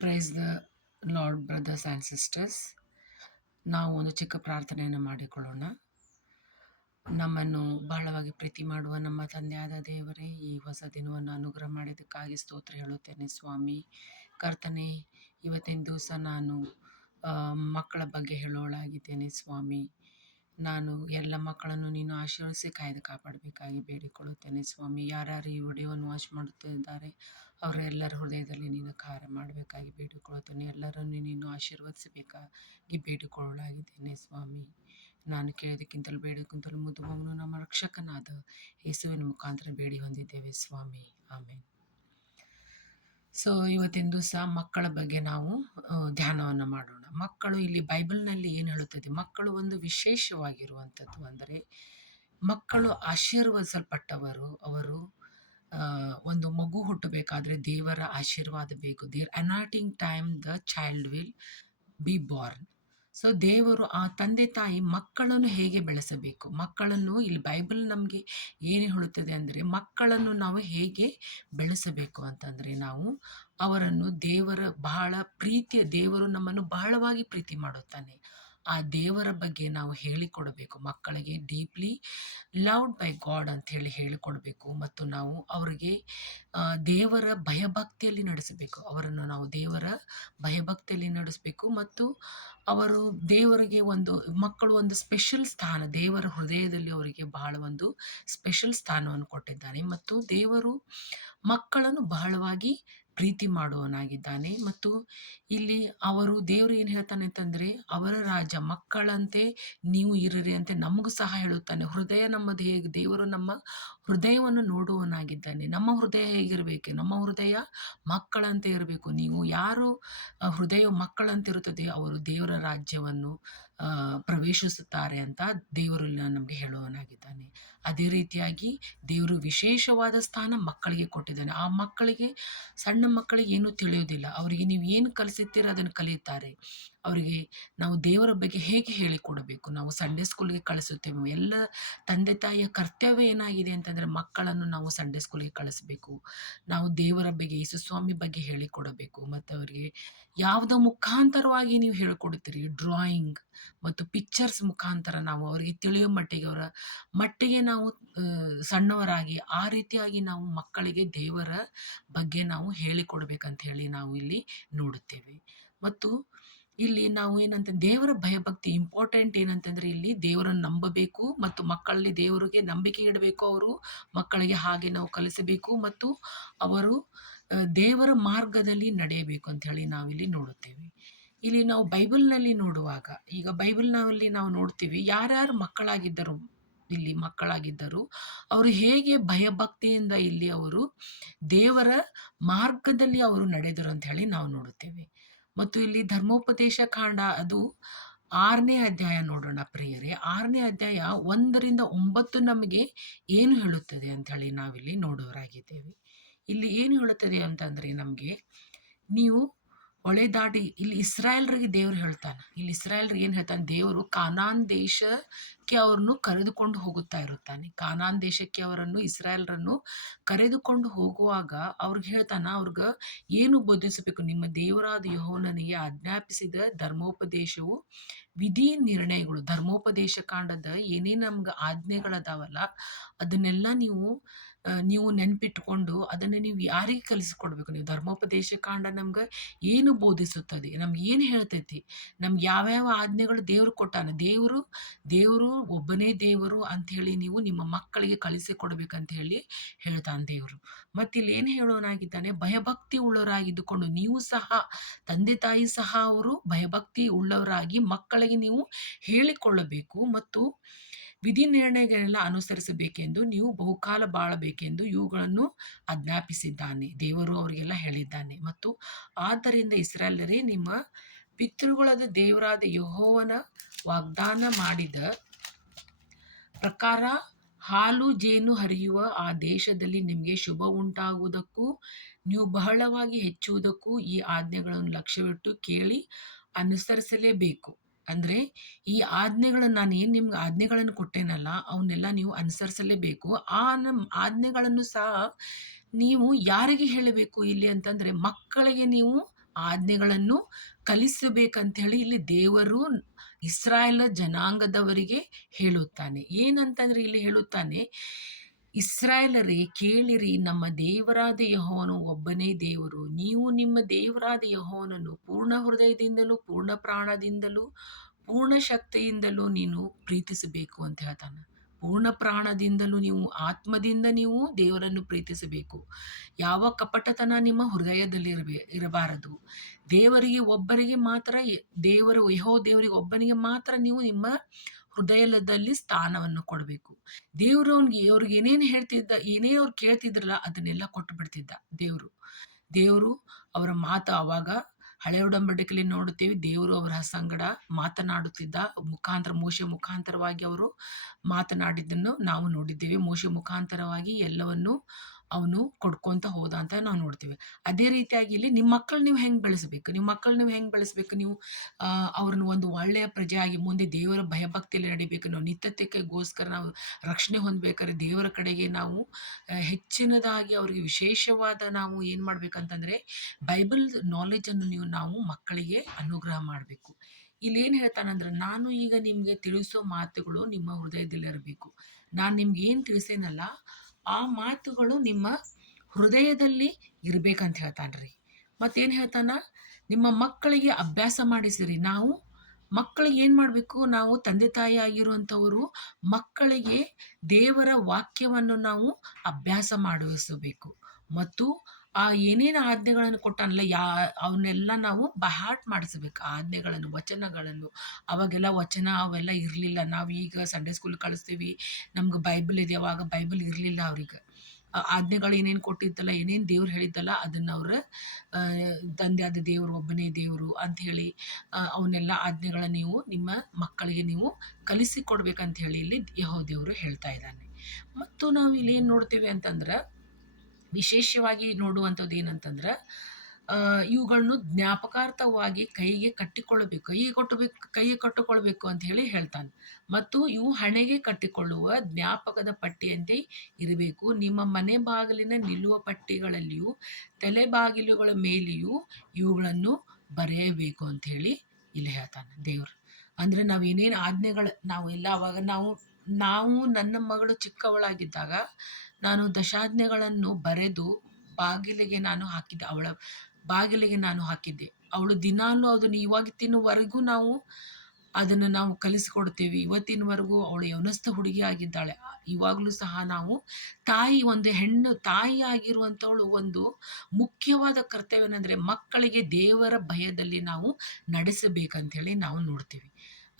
Praise the lord brothers and sisters. ನಾವು ಒಂದು ಚಿಕ್ಕ ಪ್ರಾರ್ಥನೆಯನ್ನು ಮಾಡಿಕೊಳ್ಳೋಣ. ನಮ್ಮನ್ನು ಬಹಳವಾಗಿ ಪ್ರೀತಿ ಮಾಡುವ ನಮ್ಮ ತಂದೆಯಾದ ದೇವರೇ, ಈ ಹೊಸ ದಿನವನ್ನು ಅನುಗ್ರಹ ಮಾಡಿದ್ದಕ್ಕಾಗಿ ಸ್ತೋತ್ರ ಹೇಳುತ್ತೇನೆ ಸ್ವಾಮಿ. ಕರ್ತನೆ, ಇವತ್ತಿನ ದಿವಸ ನಾನು ಮಕ್ಕಳ ಬಗ್ಗೆ ಹೇಳೋಳಾಗಿದ್ದೇನೆ ಸ್ವಾಮಿ. ನಾನು ಎಲ್ಲ ಮಕ್ಕಳನ್ನು ನೀನು ಆಶೀರ್ವದಿಸಿ ಕಾಯ್ದು ಕಾಪಾಡಬೇಕಾಗಿ ಬೇಡಿಕೊಳ್ಳುತ್ತೇನೆ ಸ್ವಾಮಿ. ಯಾರ್ಯಾರು ಈ ವಿಡಿಯೋವನ್ನು ವಾಚ್ ಮಾಡುತ್ತಿದ್ದಾರೆ ಅವರೆಲ್ಲರ ಹೃದಯದಲ್ಲಿ ನೀನು ಕಾರ್ಯ ಮಾಡಬೇಕಾಗಿ ಬೇಡಿಕೊಳ್ಳುತ್ತೇನೆ. ಎಲ್ಲರನ್ನು ನೀನು ಆಶೀರ್ವದಿಸಬೇಕಾಗಿ ಬೇಡಿಕೊಳ್ಳಲಾಗಿದ್ದೇನೆ ಸ್ವಾಮಿ. ನಾನು ಕೇಳೋದಕ್ಕಿಂತಲೂ ಬೇಡಕ್ಕಿಂತಲೂ ಮುದ್ದುಮಗನು ನಮ್ಮ ರಕ್ಷಕನಾದ ಯೇಸುವಿನ ಮುಖಾಂತರ ಬೇಡಿ ಹೊಂದಿದ್ದೇವೆ ಸ್ವಾಮಿ. ಆಮೇಲೆ ಇವತ್ತಿನ ದಿವಸ ಮಕ್ಕಳ ಬಗ್ಗೆ ನಾವು ಧ್ಯಾನವನ್ನು ಮಾಡೋಣ. ಮಕ್ಕಳು ಇಲ್ಲಿ ಬೈಬಲ್ನಲ್ಲಿ ಏನು ಹೇಳುತ್ತದೆ? ಮಕ್ಕಳು ಒಂದು ವಿಶೇಷವಾಗಿರುವಂಥದ್ದು. ಅಂದರೆ ಮಕ್ಕಳು ಆಶೀರ್ವದಿಸಲ್ಪಟ್ಟವರು. ಅವರು ಒಂದು ಮಗು ಹುಟ್ಟಬೇಕಾದ್ರೆ ದೇವರ ಆಶೀರ್ವಾದ ಬೇಕು. There anointing time the child will be born. ದೇವರು ಆ ತಂದೆ ತಾಯಿ ಮಕ್ಕಳನ್ನು ಹೇಗೆ ಬೆಳೆಸಬೇಕು, ಮಕ್ಕಳನ್ನು ಇಲ್ಲಿ ಬೈಬಲ್ ನಮಗೆ ಏನು ಹೇಳುತ್ತದೆ ಅಂದರೆ ಮಕ್ಕಳನ್ನು ನಾವು ಹೇಗೆ ಬೆಳೆಸಬೇಕು ಅಂತಂದರೆ ನಾವು ಅವರನ್ನು ಬಹಳ ಪ್ರೀತಿಯ ದೇವರು ನಮ್ಮನ್ನು ಬಹಳವಾಗಿ ಪ್ರೀತಿ ಮಾಡುತ್ತಾನೆ. ಆ ದೇವರ ಬಗ್ಗೆ ನಾವು ಹೇಳಿಕೊಡಬೇಕು. ಮಕ್ಕಳಿಗೆ ಡೀಪ್ಲಿ ಲವ್ಡ್ ಬೈ ಗಾಡ್ ಅಂತ ಹೇಳಿಕೊಡಬೇಕು. ಮತ್ತು ನಾವು ಅವರಿಗೆ ದೇವರ ಭಯಭಕ್ತಿಯಲ್ಲಿ ನಡೆಸಬೇಕು. ಅವರನ್ನು ನಾವು ದೇವರ ಭಯಭಕ್ತಿಯಲ್ಲಿ ನಡೆಸಬೇಕು. ಮತ್ತು ಅವರು ದೇವರಿಗೆ ಮಕ್ಕಳು ಒಂದು ಸ್ಪೆಷಲ್ ಸ್ಥಾನ, ದೇವರ ಹೃದಯದಲ್ಲಿ ಅವರಿಗೆ ಬಹಳ ಒಂದು ಸ್ಪೆಷಲ್ ಸ್ಥಾನವನ್ನು ಕೊಟ್ಟಿದ್ದಾನೆ. ಮತ್ತು ದೇವರು ಮಕ್ಕಳನ್ನು ಬಹಳವಾಗಿ ಪ್ರೀತಿ ಮಾಡುವವನಾಗಿದ್ದಾನೆ. ಮತ್ತು ಇಲ್ಲಿ ದೇವರು ಏನು ಹೇಳ್ತಾನೆ ಅಂತಂದರೆ, ಅವರ ರಾಜ್ಯ ಮಕ್ಕಳಂತೆ ನೀವು ಇರ್ರಿ ಅಂತ ನಮಗೂ ಸಹ ಹೇಳುತ್ತಾನೆ. ಹೃದಯ ನಮ್ಮದು ಹೇಗೆ, ದೇವರು ನಮ್ಮ ಹೃದಯವನ್ನು ನೋಡುವವನಾಗಿದ್ದಾನೆ. ನಮ್ಮ ಹೃದಯ ಹೇಗಿರಬೇಕು? ನಮ್ಮ ಹೃದಯ ಮಕ್ಕಳಂತೆ ಇರಬೇಕು. ನೀವು ಯಾರು ಹೃದಯ ಮಕ್ಕಳಂತೆ ಇರುತ್ತದೆ ಅವರು ದೇವರ ರಾಜ್ಯವನ್ನು ಪ್ರವೇಶಿಸುತ್ತಾರೆ ಅಂತ ದೇವರು ನಮಗೆ ಹೇಳುವವನಾಗಿದ್ದಾನೆ. ಅದೇ ರೀತಿಯಾಗಿ ದೇವರು ವಿಶೇಷವಾದ ಸ್ಥಾನ ಮಕ್ಕಳಿಗೆ ಕೊಟ್ಟಿದ್ದಾನೆ. ಆ ಮಕ್ಕಳಿಗೆ, ಸಣ್ಣ ಮಕ್ಕಳಿಗೆ ಏನೂ ತಿಳಿಯೋದಿಲ್ಲ. ಅವರಿಗೆ ನೀವು ಏನು ಕಲಿಸುತ್ತೀರ ಅದನ್ನು ಕಲಿಯುತ್ತಾರೆ. ಅವರಿಗೆ ನಾವು ದೇವರ ಬಗ್ಗೆ ಹೇಗೆ ಹೇಳಿಕೊಡಬೇಕು, ನಾವು ಸಂಡೇ ಸ್ಕೂಲ್ಗೆ ಕಳಿಸುತ್ತೇವೆ. ಎಲ್ಲ ತಂದೆ ತಾಯಿಯ ಕರ್ತವ್ಯ ಏನಾಗಿದೆ ಅಂತಂದರೆ ಮಕ್ಕಳನ್ನು ನಾವು ಸಂಡೇ ಸ್ಕೂಲ್ಗೆ ಕಳಿಸಬೇಕು. ನಾವು ದೇವರ ಬಗ್ಗೆ, ಯೇಸುಸ್ವಾಮಿ ಬಗ್ಗೆ ಹೇಳಿಕೊಡಬೇಕು. ಮತ್ತು ಅವರಿಗೆ ಯಾವುದೋ ಮುಖಾಂತರವಾಗಿ ನೀವು ಹೇಳಿಕೊಡುತ್ತೀರಿ, ಡ್ರಾಯಿಂಗ್ ಮತ್ತು ಪಿಕ್ಚರ್ಸ್ ಮುಖಾಂತರ ನಾವು ಅವರಿಗೆ ತಿಳಿಯೋ ಮಟ್ಟಿಗೆ ನಾವು ಸಣ್ಣವರಾಗಿ ಆ ರೀತಿಯಾಗಿ ನಾವು ಮಕ್ಕಳಿಗೆ ದೇವರ ಬಗ್ಗೆ ನಾವು ಹೇಳಿಕೊಡ್ಬೇಕಂತ ಹೇಳಿ ನಾವು ಇಲ್ಲಿ ನೋಡುತ್ತೇವೆ. ಮತ್ತು ಇಲ್ಲಿ ನಾವು ಏನಂತ, ದೇವರ ಭಯಭಕ್ತಿ ಇಂಪಾರ್ಟೆಂಟ್ ಏನಂತಂದರೆ ಇಲ್ಲಿ ದೇವರನ್ನು ನಂಬಬೇಕು ಮತ್ತು ಮಕ್ಕಳಲ್ಲಿ ದೇವರಿಗೆ ನಂಬಿಕೆ ಇಡಬೇಕು. ಅವರು ಮಕ್ಕಳಿಗೆ ಹಾಗೆ ನಾವು ಕಲಿಸಬೇಕು ಮತ್ತು ಅವರು ದೇವರ ಮಾರ್ಗದಲ್ಲಿ ನಡೆಯಬೇಕು ಅಂತ ಹೇಳಿ ನಾವಿಲ್ಲಿ ನೋಡುತ್ತೇವೆ. ಇಲ್ಲಿ ನಾವು ಬೈಬಲ್ನಲ್ಲಿ ನೋಡುವಾಗ, ಈಗ ಬೈಬಲ್ನಲ್ಲಿ ನಾವು ನೋಡ್ತೀವಿ ಯಾರ್ಯಾರು ಮಕ್ಕಳಾಗಿದ್ದರು ಅವರು ಹೇಗೆ ಭಯಭಕ್ತಿಯಿಂದ ಇಲ್ಲಿ ಅವರು ದೇವರ ಮಾರ್ಗದಲ್ಲಿ ಅವರು ನಡೆದರು ಅಂತ ಹೇಳಿ ನಾವು ನೋಡುತ್ತೇವೆ. ಮತ್ತು ಇಲ್ಲಿ ಧರ್ಮೋಪದೇಶ ಕಾಂಡ ಅದು 6ನೇ ಅಧ್ಯಾಯ ನೋಡೋಣ ಪ್ರಿಯರೇ. 6ನೇ ಅಧ್ಯಾಯ 1-9 ನಮಗೆ ಏನು ಹೇಳುತ್ತದೆ ಅಂತ ಹೇಳಿ ನಾವಿಲ್ಲಿ ನೋಡೋರಾಗಿದ್ದೇವೆ. ಇಲ್ಲಿ ಏನು ಹೇಳುತ್ತದೆ ಅಂತಂದರೆ ನಮಗೆ, ನೀವು ಹೊಳೆ ದಾಟಿ, ಇಲ್ಲಿ ಇಸ್ರಾಯೇಲ್ರಿಗೆ ದೇವರು ಹೇಳ್ತಾನೆ. ಇಲ್ಲಿ ಇಸ್ರಾಯೇಲ್ರಿಗೆ ಏನು ಹೇಳ್ತಾನೆ? ದೇವರು ಕಾನಾನ್ ದೇಶಕ್ಕೆ ಅವ್ರನ್ನು ಕರೆದುಕೊಂಡು ಹೋಗುತ್ತಾ ಇರುತ್ತಾನೆ. ಕಾನಾನ್ ದೇಶಕ್ಕೆ ಅವರನ್ನು, ಇಸ್ರಾಯೇಲ್ರನ್ನು ಕರೆದುಕೊಂಡು ಹೋಗುವಾಗ ಅವ್ರಿಗೆ ಹೇಳ್ತಾನೆ, ಅವ್ರಿಗೆ ಏನು ಬೋಧಿಸಬೇಕು? ನಿಮ್ಮ ದೇವರಾದ ಯೆಹೋವನಿಗೆ ಆಜ್ಞಾಪಿಸಿದ ಧರ್ಮೋಪದೇಶವು, ವಿಧಿ ನಿರ್ಣಯಗಳು, ಧರ್ಮೋಪದೇಶ ಕಾಂಡದ ಏನೇನು ನಮ್ಗೆ ಆಜ್ಞೆಗಳದಾವಲ್ಲ ಅದನ್ನೆಲ್ಲ ನೀವು ನೆನಪಿಟ್ಟುಕೊಂಡು ಅದನ್ನು ನೀವು ಯಾರಿಗೆ ಕಲಿಸ್ಕೊಡ್ಬೇಕು? ನೀವು ಧರ್ಮೋಪದೇಶ ಕಾಂಡ ನಮ್ಗೆ ಏನು ಬೋಧಿಸುತ್ತದೆ, ನಮ್ಗೆ ಏನು ಹೇಳ್ತೈತಿ, ನಮ್ಗೆ ಯಾವ್ಯಾವ ಆಜ್ಞೆಗಳು ದೇವರು ಕೊಟ್ಟಾನ, ದೇವರು ಒಬ್ಬನೇ ದೇವರು ಅಂಥೇಳಿ ನೀವು ನಿಮ್ಮ ಮಕ್ಕಳಿಗೆ ಕಲಿಸಿಕೊಡ್ಬೇಕಂತ ಹೇಳಿ ಹೇಳ್ತಾನೆ ದೇವರು. ಮತ್ತಿಲ್ಲಿ ಏನು ಹೇಳೋನಾಗಿದ್ದಾನೆ? ಭಯಭಕ್ತಿ ಉಳ್ಳವರಾಗಿದ್ದುಕೊಂಡು ನೀವು ಸಹ, ತಂದೆ ತಾಯಿ ಸಹ ಅವರು ಭಯಭಕ್ತಿ ಉಳ್ಳವರಾಗಿ ಮಕ್ಕಳಿಗೆ ನೀವು ಹೇಳಿಕೊಳ್ಳಬೇಕು ಮತ್ತು ವಿಧಿ ನಿರ್ಣಯಗಳೆಲ್ಲ ಅನುಸರಿಸಬೇಕೆಂದು, ನೀವು ಬಹುಕಾಲ ಬಾಳಬೇಕೆಂದು ಇವುಗಳನ್ನು ಆಜ್ಞಾಪಿಸಿದ್ದಾನೆ. ದೇವರು ಅವರಿಗೆಲ್ಲ ಹೇಳಿದ್ದಾನೆ. ಮತ್ತು ಆದ್ದರಿಂದ ಇಸ್ರಾಯೇಲರೇ, ನಿಮ್ಮ ಪಿತೃಗಳಾದ ದೇವರಾದ ಯೆಹೋವನ ವಾಗ್ದಾನ ಮಾಡಿದ ಪ್ರಕಾರ ಹಾಲು ಜೇನು ಹರಿಯುವ ಆ ದೇಶದಲ್ಲಿ ನಿಮಗೆ ಶುಭ ಉಂಟಾಗುವುದಕ್ಕೂ ನೀವು ಬಹಳವಾಗಿ ಹೆಚ್ಚುವುದಕ್ಕೂ ಈ ಆಜ್ಞೆಗಳನ್ನು ಲಕ್ಷ್ಯವಿಟ್ಟು ಕೇಳಿ ಅನುಸರಿಸಲೇಬೇಕು. ಅಂದರೆ ಈ ಆಜ್ಞೆಗಳನ್ನು, ನಾನು ಏನು ನಿಮ್ಗೆ ಆಜ್ಞೆಗಳನ್ನು ಕೊಟ್ಟೇನಲ್ಲ ಅವನ್ನೆಲ್ಲ ನೀವು ಅನುಸರಿಸಲೇಬೇಕು. ಆಜ್ಞೆಗಳನ್ನು ಸಹ ನೀವು ಯಾರಿಗೆ ಹೇಳಬೇಕು ಇಲ್ಲಿ ಅಂತಂದರೆ ಮಕ್ಕಳಿಗೆ ನೀವು ಆಜ್ಞೆಗಳನ್ನು ಕಲಿಸಬೇಕಂತೇಳಿ ಇಲ್ಲಿ ದೇವರು ಇಸ್ರಾಯೇಲ್ ಜನಾಂಗದವರಿಗೆ ಹೇಳುತ್ತಾನೆ. ಏನಂತಂದ್ರೆ ಇಲ್ಲಿ ಹೇಳುತ್ತಾನೆ, ಇಸ್ರಾಯೇಲರೇ ಕೇಳಿರಿ, ನಮ್ಮ ದೇವರಾದ ಯೆಹೋವನು ಒಬ್ಬನೇ ದೇವರು. ನೀವು ನಿಮ್ಮ ದೇವರಾದ ಯೆಹೋವನನ್ನು ಪೂರ್ಣ ಹೃದಯದಿಂದಲೂ ಪೂರ್ಣ ಪ್ರಾಣದಿಂದಲೂ ಪೂರ್ಣ ಶಕ್ತಿಯಿಂದಲೂ ನೀನು ಪ್ರೀತಿಸಬೇಕು ಅಂತ ಹೇಳ್ತಾನೆ. ಪೂರ್ಣ ಪ್ರಾಣದಿಂದಲೂ ನೀವು ಆತ್ಮದಿಂದ ನೀವು ದೇವರನ್ನು ಪ್ರೀತಿಸಬೇಕು. ಯಾವ ಕಪಟತನ ನಿಮ್ಮ ಹೃದಯದಲ್ಲಿ ಇರಬಾರದು. ದೇವರಿಗೆ ಒಬ್ಬರಿಗೆ ಮಾತ್ರ, ದೇವರು ದೇವರಿಗೆ ಒಬ್ಬನಿಗೆ ಮಾತ್ರ ನೀವು ನಿಮ್ಮ ಹೃದಯದಲ್ಲಿ ಸ್ಥಾನವನ್ನು ಕೊಡಬೇಕು. ದೇವರು ಅವ್ರಿಗೆ ಏನೇನು ಹೇಳ್ತಿದ್ದ, ಏನೇನು ಅವ್ರು ಕೇಳ್ತಿದ್ರಲ್ಲ ಅದನ್ನೆಲ್ಲ ಕೊಟ್ಟು ಬಿಡ್ತಿದ್ದ ದೇವರು. ದೇವರು ಅವರ ಮಾತು ಅವಾಗ ಹಳೆ ಒಡಂಬಡಿಕೆಯಲ್ಲಿ ನೋಡುತ್ತೇವೆ, ದೇವರು ಅವರ ಸಂಗಡ ಮಾತನಾಡುತ್ತಿದ್ದ ಮೋಶೆ ಮುಖಾಂತರವಾಗಿ ಅವರು ಮಾತನಾಡಿದ್ದನ್ನು ನಾವು ನೋಡಿದ್ದೇವೆ. ಮೋಶೆ ಮುಖಾಂತರವಾಗಿ ಎಲ್ಲವನ್ನು ಅವನು ಕೊಡ್ಕೊಂತ ಹೋದ ಅಂತ ನಾವು ನೋಡ್ತೀವಿ. ಅದೇ ರೀತಿಯಾಗಿ ಇಲ್ಲಿ ನಿಮ್ಮ ಮಕ್ಕಳು ನೀವು ಹೆಂಗೆ ಬೆಳೆಸಬೇಕು, ನೀವು ಅವ್ರನ್ನ ಒಂದು ಒಳ್ಳೆಯ ಪ್ರಜೆಯಾಗಿ ಮುಂದೆ ದೇವರ ಭಯಭಕ್ತಿಯಲ್ಲಿ ನಡಿಬೇಕು. ನಾವು ನಿತ್ಯತೆಗೋಸ್ಕರ ನಾವು ರಕ್ಷಣೆ ಹೊಂದಬೇಕಾದ್ರೆ ದೇವರ ಕಡೆಗೆ ನಾವು ಹೆಚ್ಚಿನದಾಗಿ ಅವ್ರಿಗೆ ವಿಶೇಷವಾದ ನಾವು ಏನು ಮಾಡ್ಬೇಕಂತಂದ್ರೆ ಬೈಬಲ್ ನಾಲೆಜನ್ನು ನಾವು ಮಕ್ಕಳಿಗೆ ಅನುಗ್ರಹ ಮಾಡಬೇಕು. ಇಲ್ಲೇನು ಹೇಳ್ತಾನಂದ್ರೆ, ನಾನು ಈಗ ನಿಮಗೆ ತಿಳಿಸೋ ಮಾತುಗಳು ನಿಮ್ಮ ಹೃದಯದಲ್ಲಿರಬೇಕು. ನಾನು ನಿಮ್ಗೆ ಏನು ತಿಳಿಸೇನಲ್ಲ ಆ ಮಾತುಗಳು ನಿಮ್ಮ ಹೃದಯದಲ್ಲಿ ಇರ್ಬೇಕಂತ ಹೇಳ್ತಾನ್ರಿ. ಮತ್ತೇನು ಹೇಳ್ತಾನ, ನಿಮ್ಮ ಮಕ್ಕಳಿಗೆ ಅಭ್ಯಾಸ ಮಾಡಿಸಿರಿ. ನಾವು ಮಕ್ಕಳಿಗೆ ಏನು ಮಾಡಬೇಕು, ನಾವು ತಂದೆ ತಾಯಿ ಆಗಿರುವಂಥವರು ಮಕ್ಕಳಿಗೆ ದೇವರ ವಾಕ್ಯವನ್ನು ನಾವು ಅಭ್ಯಾಸ ಮಾಡಿಸಬೇಕು. ಮತ್ತು ಆ ಏನೇನು ಆಜ್ಞೆಗಳನ್ನು ಕೊಟ್ಟಾನಲ್ಲ ಅವನ್ನೆಲ್ಲ ನಾವು ಬಹಾಟ್ ಮಾಡಿಸ್ಬೇಕು. ಆಜ್ಞೆಗಳನ್ನು, ವಚನಗಳನ್ನು. ಅವಾಗೆಲ್ಲ ವಚನ ಅವೆಲ್ಲ ಇರಲಿಲ್ಲ. ನಾವು ಈಗ ಸಂಡೇ ಸ್ಕೂಲ್ ಕಳಿಸ್ತೀವಿ, ನಮ್ಗೆ ಬೈಬಲ್ ಇದೆ. ಅವಾಗ ಬೈಬಲ್ ಇರಲಿಲ್ಲ ಅವ್ರಿಗೆ. ಆಜ್ಞೆಗಳು ಏನೇನು ಕೊಟ್ಟಿದ್ದಲ್ಲ, ಏನೇನು ದೇವ್ರು ಹೇಳಿದ್ದಲ್ಲ ಅದನ್ನು ಅವ್ರ ತಂದೆ ಆದ ದೇವರು ಒಬ್ಬನೇ ದೇವರು ಅಂಥೇಳಿ ಅವನ್ನೆಲ್ಲ ಆಜ್ಞೆಗಳನ್ನ ನೀವು ನಿಮ್ಮ ಮಕ್ಕಳಿಗೆ ನೀವು ಕಲಿಸಿಕೊಡ್ಬೇಕಂತ ಹೇಳಿ ಇಲ್ಲಿ ಯೆಹೋವ ದೇವರು ಹೇಳ್ತಾ ಇದ್ದಾನೆ. ಮತ್ತು ನಾವು ಇಲ್ಲಿ ಏನು ನೋಡ್ತೀವಿ ಅಂತಂದ್ರೆ, ವಿಶೇಷವಾಗಿ ನೋಡುವಂಥದ್ದು ಏನಂತಂದ್ರೆ, ಇವುಗಳನ್ನು ಜ್ಞಾಪಕಾರ್ಥವಾಗಿ ಕೈಗೆ ಕಟ್ಟಿಕೊಳ್ಬೇಕು ಅಂತ ಹೇಳಿ ಹೇಳ್ತಾನೆ. ಮತ್ತು ಇವು ಹಣೆಗೆ ಕಟ್ಟಿಕೊಳ್ಳುವ ಜ್ಞಾಪಕದ ಪಟ್ಟಿಯಂತೆ ಇರಬೇಕು. ನಿಮ್ಮ ಮನೆ ಬಾಗಿಲಿನ ನಿಲ್ಲುವ ಪಟ್ಟಿಗಳಲ್ಲಿಯೂ ತಲೆ ಬಾಗಿಲುಗಳ ಮೇಲೆಯೂ ಇವುಗಳನ್ನು ಬರೆಯಬೇಕು ಅಂತ ಹೇಳಿ ಇಲ್ಲಿ ಹೇಳ್ತಾನೆ ದೇವರು. ಅಂದ್ರೆ ನಾವೇನೇನು ಆಜ್ಞೆಗಳು ನಾವೆಲ್ಲ ಅವಾಗ ನಾವು ನನ್ನ ಮಗಳು ಚಿಕ್ಕವಳಾಗಿದ್ದಾಗ ನಾನು ದಶಾಜ್ಞೆಗಳನ್ನು ಬರೆದು ಬಾಗಿಲಿಗೆ ನಾನು ಹಾಕಿದ್ದೆ, ಅವಳ ಬಾಗಿಲಿಗೆ ನಾನು ಹಾಕಿದ್ದೆ. ಅವಳು ದಿನಾಲೂ ಅದನ್ನು ಇವತ್ತಿನವರೆಗೂ ನಾವು ಅದನ್ನು ನಾವು ಕಲಿಸಿಕೊಡ್ತೇವೆ. ಇವತ್ತಿನವರೆಗೂ ಅವಳು ಯೌವನಸ್ಥ ಹುಡುಗಿ ಆಗಿದ್ದಾಳೆ. ಇವಾಗಲೂ ಸಹ ನಾವು ಒಂದು ಹೆಣ್ಣು ತಾಯಿ ಆಗಿರುವಂಥವಳು ಒಂದು ಮುಖ್ಯವಾದ ಕರ್ತವ್ಯನೆಂದರೆ ಮಕ್ಕಳಿಗೆ ದೇವರ ಭಯದಲ್ಲಿ ನಾವು ನಡೆಸಬೇಕಂತೇಳಿ ನಾವು ನೋಡ್ತೀವಿ.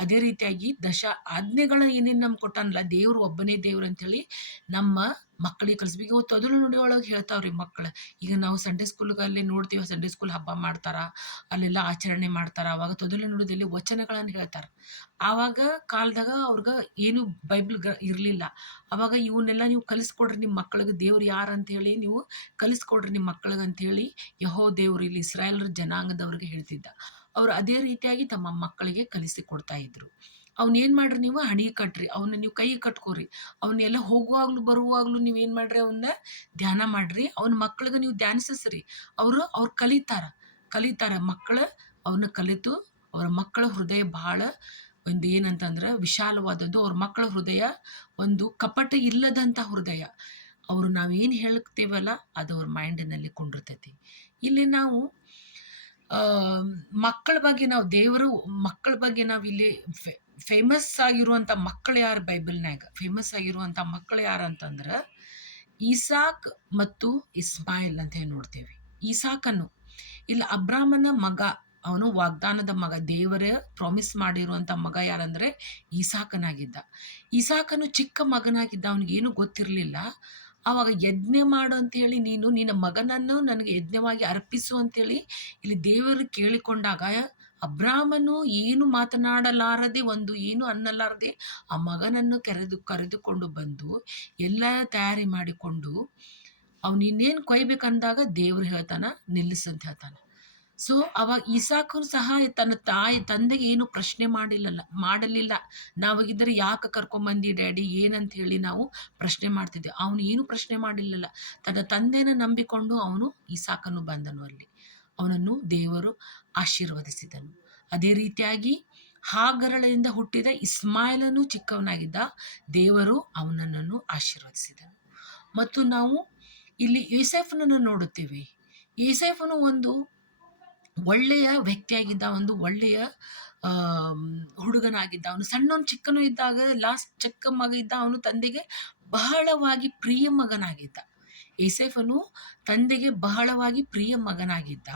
ಅದೇ ರೀತಿಯಾಗಿ ಆಜ್ಞೆಗಳ ಏನೇನು ನಮ್ಗೆ ಕೊಟ್ಟಾನಲ್ಲ, ದೇವರು ಒಬ್ಬನೇ ದೇವ್ರು ಅಂತೇಳಿ ನಮ್ಮ ಮಕ್ಕಳಿಗೆ ಕಲಿಸ್ಬೇಕು. ಇವತ್ತು ತೊದಲು ನುಡಿಯೊಳಗೆ ಹೇಳ್ತಾವ್ರಿ ಮಕ್ಕಳು. ಈಗ ನಾವು ಸಂಡೇ ಸ್ಕೂಲ್ಗಲ್ಲಿ ನೋಡ್ತೀವಿ, ಸಂಡೇ ಸ್ಕೂಲ್ ಹಬ್ಬ ಮಾಡ್ತಾರ, ಅಲ್ಲೆಲ್ಲ ಆಚರಣೆ ಮಾಡ್ತಾರ. ಆವಾಗ ತೊದಲು ನುಡಿದಲ್ಲಿ ವಚನಗಳನ್ನು ಹೇಳ್ತಾರೆ. ಆವಾಗ ಕಾಲದಾಗ ಅವ್ರಿಗೆ ಏನು ಬೈಬಲ್ ಇರಲಿಲ್ಲ. ಅವಾಗ ಇವನ್ನೆಲ್ಲ ನೀವು ಕಲಿಸ್ಕೊಡ್ರಿ ನಿಮ್ಮ ಮಕ್ಕಳಿಗೆ, ದೇವ್ರು ಯಾರು ಅಂತೇಳಿ ನೀವು ಕಲಿಸ್ಕೊಡ್ರಿ ನಿಮ್ಮ ಮಕ್ಕಳಿಗೆ ಅಂತೇಳಿ ಯೆಹೋವ ದೇವರು ಇಲ್ಲಿ ಇಸ್ರಾಯೇಲ್ ಜನಾಂಗದವ್ರಿಗೆ ಹೇಳ್ತಿದ್ದ. ಅವ್ರು ಅದೇ ರೀತಿಯಾಗಿ ತಮ್ಮ ಮಕ್ಕಳಿಗೆ ಕಲಿಸಿಕೊಡ್ತಾ ಇದ್ರು. ಅವನೇನು ಮಾಡ್ರಿ, ನೀವು ಹಣಿಗೆ ಕಟ್ರಿ, ಅವನ್ನ ನೀವು ಕೈಗೆ ಕಟ್ಕೋರಿ. ಅವನ್ನೆಲ್ಲ ಹೋಗುವಾಗ್ಲೂ ಬರುವಾಗ್ಲೂ ನೀವೇನು ಮಾಡ್ರಿ, ಅವನ್ನ ಧ್ಯಾನ ಮಾಡ್ರಿ. ಅವನ ಮಕ್ಕಳಿಗೆ ನೀವು ಧ್ಯಾನಿಸ್ರಿ. ಅವ್ರು ಕಲಿತಾರ ಮಕ್ಕಳು. ಅವನ್ನ ಕಲಿತು ಅವ್ರ ಮಕ್ಕಳ ಹೃದಯ ಬಹಳ ಒಂದು ಏನಂತಂದ್ರೆ ವಿಶಾಲವಾದದ್ದು. ಅವ್ರ ಮಕ್ಕಳ ಹೃದಯ ಒಂದು ಕಪಟ ಇಲ್ಲದಂಥ ಹೃದಯ. ಅವರು ನಾವೇನು ಹೇಳ್ತೀವಲ್ಲ ಅದು ಅವ್ರ ಮೈಂಡಿನಲ್ಲಿ ಕೊಂಡಿರ್ತೈತಿ. ಇಲ್ಲಿ ನಾವು ಮಕ್ಕಳ ಬಗ್ಗೆ ಮಕ್ಕಳ ಬಗ್ಗೆ ನಾವು ಇಲ್ಲಿ ಫೇಮಸ್ ಆಗಿರುವಂಥ ಮಕ್ಕಳು ಯಾರು ಬೈಬಲ್ನಾಗ ಫೇಮಸ್ ಆಗಿರುವಂಥ ಮಕ್ಕಳು ಯಾರು ಅಂತಂದ್ರೆ ಈಸಾಕ್ ಮತ್ತು ಇಸ್ಮಾಯಿಲ್ ಅಂತ ಹೇಳಿ ನೋಡ್ತೇವೆ. ಈಸಾಕನು ಇಲ್ಲಿ ಅಬ್ರಾಮನ ಮಗ, ಅವನು ವಾಗ್ದಾನದ ಮಗ, ದೇವರ ಪ್ರಾಮಿಸ್ ಮಾಡಿರುವಂಥ ಮಗ ಯಾರಂದ್ರೆ ಈಸಾಕನಾಗಿದ್ದ. ಈಸಾಕನು ಚಿಕ್ಕ ಮಗನಾಗಿದ್ದ, ಅವನಿಗೇನು ಗೊತ್ತಿರಲಿಲ್ಲ. ಆವಾಗ ಯಜ್ಞ ಮಾಡು ಅಂತೇಳಿ, ನೀನು ನಿನ್ನ ಮಗನನ್ನು ನನಗೆ ಯಜ್ಞವಾಗಿ ಅರ್ಪಿಸು ಅಂತೇಳಿ ಇಲ್ಲಿ ದೇವರು ಕೇಳಿಕೊಂಡಾಗ ಅಬ್ರಾಮನು ಏನು ಮಾತನಾಡಲಾರದೆ, ಏನು ಅನ್ನಲಾರದೆ ಆ ಮಗನನ್ನು ಕರೆದುಕೊಂಡು ಬಂದು ಎಲ್ಲ ತಯಾರಿ ಮಾಡಿಕೊಂಡು ಅವನು ಇನ್ನೇನು ಕೊಯ್ಬೇಕಂದಾಗ ದೇವ್ರು ಹೇಳ್ತಾನ ನಿಲ್ಲಿಸಂತ ಹೇಳ್ತಾನ. ಸೊ ಅವಾಗ ಈಸಾಕನು ಸಹ ತನ್ನ ತಂದೆಗೆ ಏನು ಪ್ರಶ್ನೆ ಮಾಡಲಿಲ್ಲ. ನಾವಾಗಿದ್ದರೆ ಯಾಕೆ ಕರ್ಕೊಂಬಂದಿ ಡ್ಯಾಡಿ ಏನಂತ ಹೇಳಿ ನಾವು ಪ್ರಶ್ನೆ ಮಾಡ್ತಿದ್ದೆ. ಅವನು ಏನು ಪ್ರಶ್ನೆ ಮಾಡಲಿಲ್ಲ. ತನ್ನ ತಂದೆನ ನಂಬಿಕೊಂಡು ಅವನು ಈಸಾಕನು ಬಂದನು ಅಲ್ಲಿ. ಅವನನ್ನು ದೇವರು ಆಶೀರ್ವದಿಸಿದನು. ಅದೇ ರೀತಿಯಾಗಿ ಹಾಗರಳಿಂದ ಹುಟ್ಟಿದ ಇಸ್ಮಾಯಿಲನು ಚಿಕ್ಕವನಾಗಿದ್ದ, ದೇವರು ಅವನನ್ನು ಆಶೀರ್ವದಿಸಿದನು. ಮತ್ತು ನಾವು ಇಲ್ಲಿ ಯೋಸೇಫನನ್ನು ನೋಡುತ್ತೇವೆ. ಯೋಸೇಫನು ಒಂದು ಒಳ್ಳೆಯ ವ್ಯಕ್ತಿಯಾಗಿದ್ದ, ಒಂದು ಒಳ್ಳೆಯ ಹುಡುಗನಾಗಿದ್ದ. ಅವನು ಸಣ್ಣವನು, ಚಿಕ್ಕನು ಇದ್ದಾಗ, ಲಾಸ್ಟ್ ಚಿಕ್ಕ ಮಗ ಇದ್ದ. ಅವನು ತಂದೆಗೆ ಬಹಳವಾಗಿ ಪ್ರಿಯ ಮಗನಾಗಿದ್ದ. ಯೋಸೇಫನು ತಂದೆಗೆ ಬಹಳವಾಗಿ ಪ್ರಿಯ ಮಗನಾಗಿದ್ದ.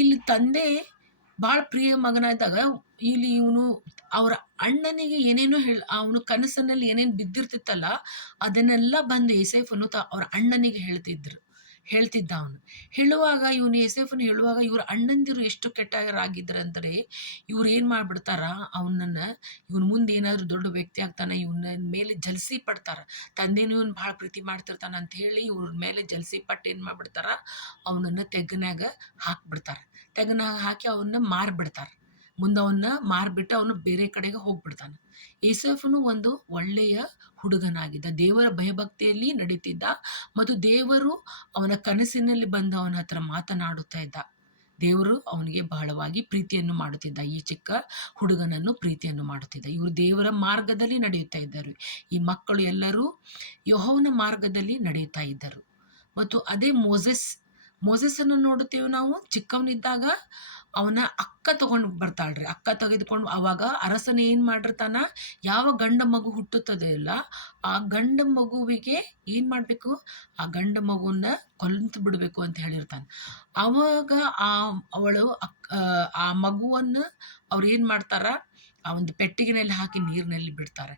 ಇಲ್ಲಿ ತಂದೆ ಭಾಳ ಪ್ರಿಯ ಮಗನಾದಾಗ ಇಲ್ಲಿ ಇವನು ಅವರ ಅಣ್ಣನಿಗೆ ಏನೇನೋ ಅವನು ಕನಸಿನಲ್ಲಿ ಏನೇನು ಬಿದ್ದಿರ್ತಿತ್ತಲ್ಲ, ಅದನ್ನೆಲ್ಲ ಬಂದು ಯೋಸೇಫನು ಅವ್ರ ಅಣ್ಣನಿಗೆ ಹೇಳ್ತಿದ್ದ. ಅವನು ಹೇಳುವಾಗ, ಇವನು ಯೋಸೇಫನು ಹೇಳುವಾಗ, ಇವ್ರ ಅಣ್ಣಂದಿರು ಎಷ್ಟು ಕೆಟ್ಟವರಾಗಿದ್ರಂದರೆ, ಇವ್ರು ಏನು ಮಾಡ್ಬಿಡ್ತಾರ, ಇವನ ಮುಂದೆ ಏನಾದರೂ ದೊಡ್ಡ ವ್ಯಕ್ತಿ ಆಗ್ತಾನೆ, ಇವನ ಮೇಲೆ ಜಲಸಿ ಪಡ್ತಾರ. ತಂದೆನೂ ಇವನು ಭಾಳ ಪ್ರೀತಿ ಮಾಡ್ತಿರ್ತಾನೆ ಅಂತ ಹೇಳಿ ಇವ್ರ ಮೇಲೆ ಜಲಸಿ ಪಟ್ಟು ಏನು ಮಾಡ್ಬಿಡ್ತಾರ, ಅವನನ್ನು ತೆಗ್ಗನ್ಯಾಗ ಹಾಕ್ಬಿಡ್ತಾರೆ. ತೆಗ್ಗನಾಗ ಹಾಕಿ ಅವನ್ನ ಮಾರ್ಬಿಡ್ತಾರೆ. ಮುಂದೆ ಅವನ್ನ ಮಾರ್ಬಿಟ್ಟು ಅವನು ಬೇರೆ ಕಡೆಗೆ ಹೋಗ್ಬಿಡ್ತಾನೆ. ಯೋಸೇಫನು ಒಂದು ಒಳ್ಳೆಯ ಹುಡುಗನಾಗಿದ್ದ, ದೇವರ ಭಯಭಕ್ತಿಯಲ್ಲಿ ನಡೀತಿದ್ದ, ಮತ್ತು ದೇವರು ಅವನ ಕನಸಿನಲ್ಲಿ ಬಂದು ಅವನ ಹತ್ರ ಮಾತನಾಡುತ್ತಾ ಇದ್ದ. ದೇವರು ಅವನಿಗೆ ಬಹಳವಾಗಿ ಪ್ರೀತಿಯನ್ನು ಮಾಡುತ್ತಿದ್ದ. ಈ ಚಿಕ್ಕ ಹುಡುಗನನ್ನು ಪ್ರೀತಿಯನ್ನು ಮಾಡುತ್ತಿದ್ದ. ಇವರು ದೇವರ ಮಾರ್ಗದಲ್ಲಿ ನಡೆಯುತ್ತಾ ಇದ್ದರು. ಈ ಮಕ್ಕಳು ಎಲ್ಲರೂ ಯೆಹೋವನ ಮಾರ್ಗದಲ್ಲಿ ನಡೆಯುತ್ತಾ ಇದ್ದರು. ಮತ್ತು ಅದೇ ಮೋಸೆಸನ್ನು ನೋಡುತ್ತೇವೆ ನಾವು. ಚಿಕ್ಕವನಿದ್ದಾಗ ಅವನ ಅಕ್ಕ ತಗೊಂಡು ಬರ್ತಾಳ್ರಿ. ಅಕ್ಕ ತೆಗೆದುಕೊಂಡು ಅವಾಗ ಅರಸನ ಏನು ಮಾಡಿರ್ತಾನ, ಯಾವ ಗಂಡ ಮಗು ಹುಟ್ಟುತ್ತದೆ ಅಲ್ಲ, ಆ ಗಂಡ ಮಗುವಿಗೆ ಏನು ಮಾಡಬೇಕು, ಆ ಗಂಡ ಮಗುವನ್ನ ಕೊಲ್ತು ಬಿಡಬೇಕು ಅಂತ ಹೇಳಿರ್ತಾನೆ. ಅವಾಗ ಅವಳು ಆ ಮಗುವನ್ನು ಅವ್ರು ಏನು ಮಾಡ್ತಾರ, ಆ ಒಂದು ಪೆಟ್ಟಿಗೆನಲ್ಲಿ ಹಾಕಿ ನೀರಿನಲ್ಲಿ ಬಿಡ್ತಾರೆ.